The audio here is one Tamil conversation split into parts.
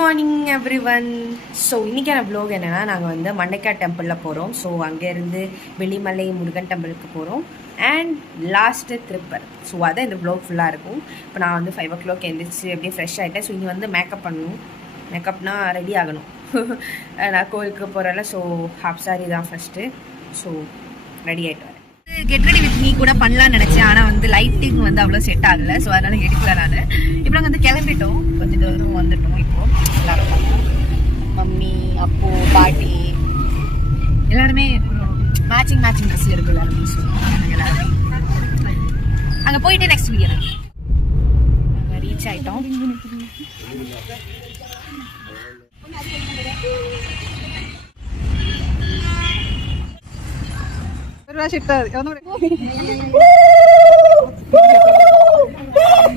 Morning every one. ஸோ இன்றைக்கான வ்ளாக் என்னென்னா, நாங்கள் வந்து மண்டைக்காடு டெம்பிளில் போகிறோம். ஸோ அங்கேருந்து வெள்ளிமலை முருகன் டெம்பிளுக்கு போகிறோம் அண்ட் லாஸ்ட்டு திருப்பர். ஸோ அதான் இந்த வ்ளாக் ஃபுல்லாக இருக்கும். இப்போ நான் வந்து 5 o'clock எழுந்திரிச்சு அப்படியே ஃப்ரெஷ் ஆகிட்டேன். ஸோ இங்கே வந்து மேக்கப் பண்ணணும். மேக்கப்னா ரெடி ஆகணும். நான் கோயிலுக்கு போகிறேன்ல, ஸோ ஹாஃப் சாரி தான் ஃபஸ்ட்டு. ஸோ ரெடி ஆகிட்டு வரேன். கெட் ரெடி வித் மீ கூட பண்ணலான்னு நினச்சேன், ஆனால் வந்து லைட்டிங் வந்து அவ்வளோ செட் ஆகலை. ஸோ அதனால் எடுக்கல நான். இப்போ நாங்கள் வந்து கிளம்பிட்டோம், கொஞ்சம் தூரம் வந்துட்டோம். இப்போது எல்லாரும் மம்மி, அப்போ, பாட்டி எல்லாருமே மேட்சிங் ட்ரெஸ்ஸில் இருக்கும் எல்லாருமே. ஸோ எல்லாருமே அங்கே போயிட்டு நெக்ஸ்ட் வீடியோ நாங்கள் ரீச் ஆகிட்டோம்.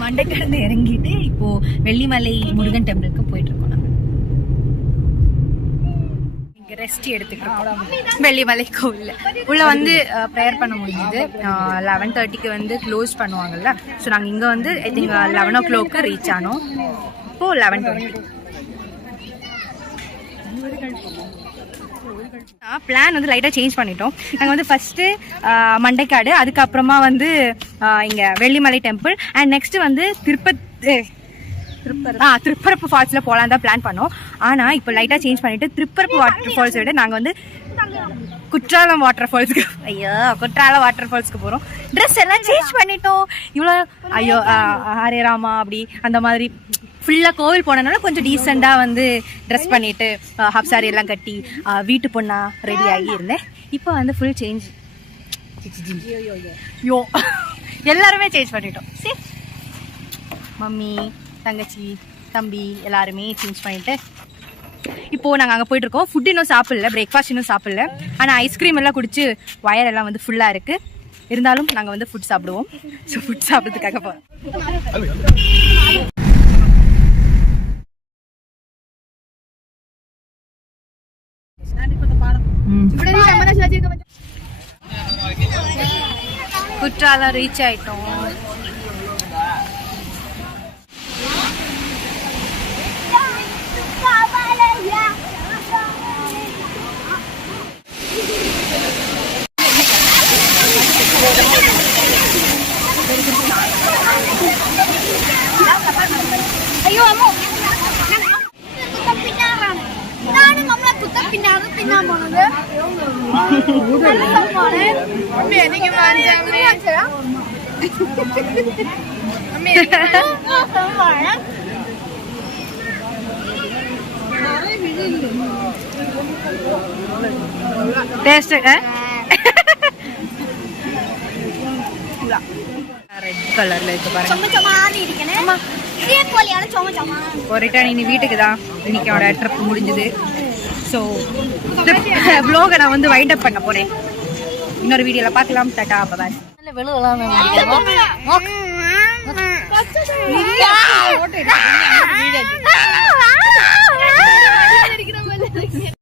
மண்டைக்காடு இறங்கிட்டு இப்போ வெள்ளிமலை முருகன் டெம்பிளுக்கு போயிட்டு இருக்கோம். நாங்க இங்க ரெஸ்ட் எடுத்துக்கிறோம் வெள்ளிமலை கோவில்ல. உள்ள வந்து ப்ரேயர் பண்ண முடிஞ்சது. 11:30க்கு வந்து க்ளோஸ் பண்ணுவாங்கல்ல. ஸோ நாங்கள் இங்கே வந்து ஐ திங்க் 11 o'clock ரீச் ஆனோம். இப்போ 11:20. பிளான் வந்து லைட்டாக சேஞ்ச் பண்ணிட்டோம். நாங்கள் வந்து ஃபஸ்ட்டு மண்டைக்காடு, அதுக்கப்புறமா வந்து இங்கே வெள்ளிமலை டெம்பிள் அண்ட் நெக்ஸ்ட் வந்து திருப்பரப்பு ஃபால்ஸில் போகலான் தான் பிளான் பண்ணோம். ஆனால் இப்போ லைட்டாக சேஞ்ச் பண்ணிவிட்டு திருப்பரப்பு வாட்டர் ஃபால்ஸை விட நாங்கள் வந்து குற்றாலம் வாட்டர் ஃபால்ஸுக்கு குற்றாலம் வாட்டர் ஃபால்ஸ்க்கு போகிறோம். ட்ரெஸ் எல்லாம் சேஞ்ச் பண்ணிட்டோம். இவ்வளோ ஹரே ராமா அப்படி அந்த மாதிரி ஃபுல்லாக கோவில் போனதுனால கொஞ்சம் டீசெண்டாக வந்து ட்ரெஸ் பண்ணிவிட்டு ஹாஃப் சாரி எல்லாம் கட்டி வீட்டு பொண்ணா ரெடி ஆகி இருந்தேன். இப்போ வந்து ஃபுல் சேஞ்ச். யோ எல்லாருமே சேஞ்ச் பண்ணிட்டோம். சரி, மம்மி, தங்கச்சி, தம்பி எல்லாருமே சேஞ்ச் பண்ணிவிட்டு இப்போது நாங்கள் அங்கே போயிட்டுருக்கோம். ஃபுட் இன்னும் சாப்பிடல, பிரேக்ஃபாஸ்ட் இன்னும் சாப்பிடல. ஆனால் ஐஸ்கிரீம் எல்லாம் குடிச்சு வயர் எல்லாம் வந்து ஃபுல்லாக இருக்குது. இருந்தாலும் நாங்கள் வந்து ஃபுட் சாப்பிடுவோம். ஸோ ஃபுட் சாப்பிட்றதுக்காக போகிறோம். குற்றாலம் ரீச் ஆயிட்டோம். ஐயோ அம்மா, நானும் நம்மள குத்த பின்னாரு பின்னா போனது. நீங்க டேஸ்ட் ரெட் கலர்ல இருக்கு பாருங்க. ரிட்டர்ன் இனி வீட்டுக்கு தான். இன்னைக்கோட ட்ரிப் முடிஞ்சது. ஸோ வ்ளாகை நான் வந்து வைண்ட் அப் பண்ண போறேன். இன்னொரு வீடியோல பார்க்கலாம். டாடா, பாய்.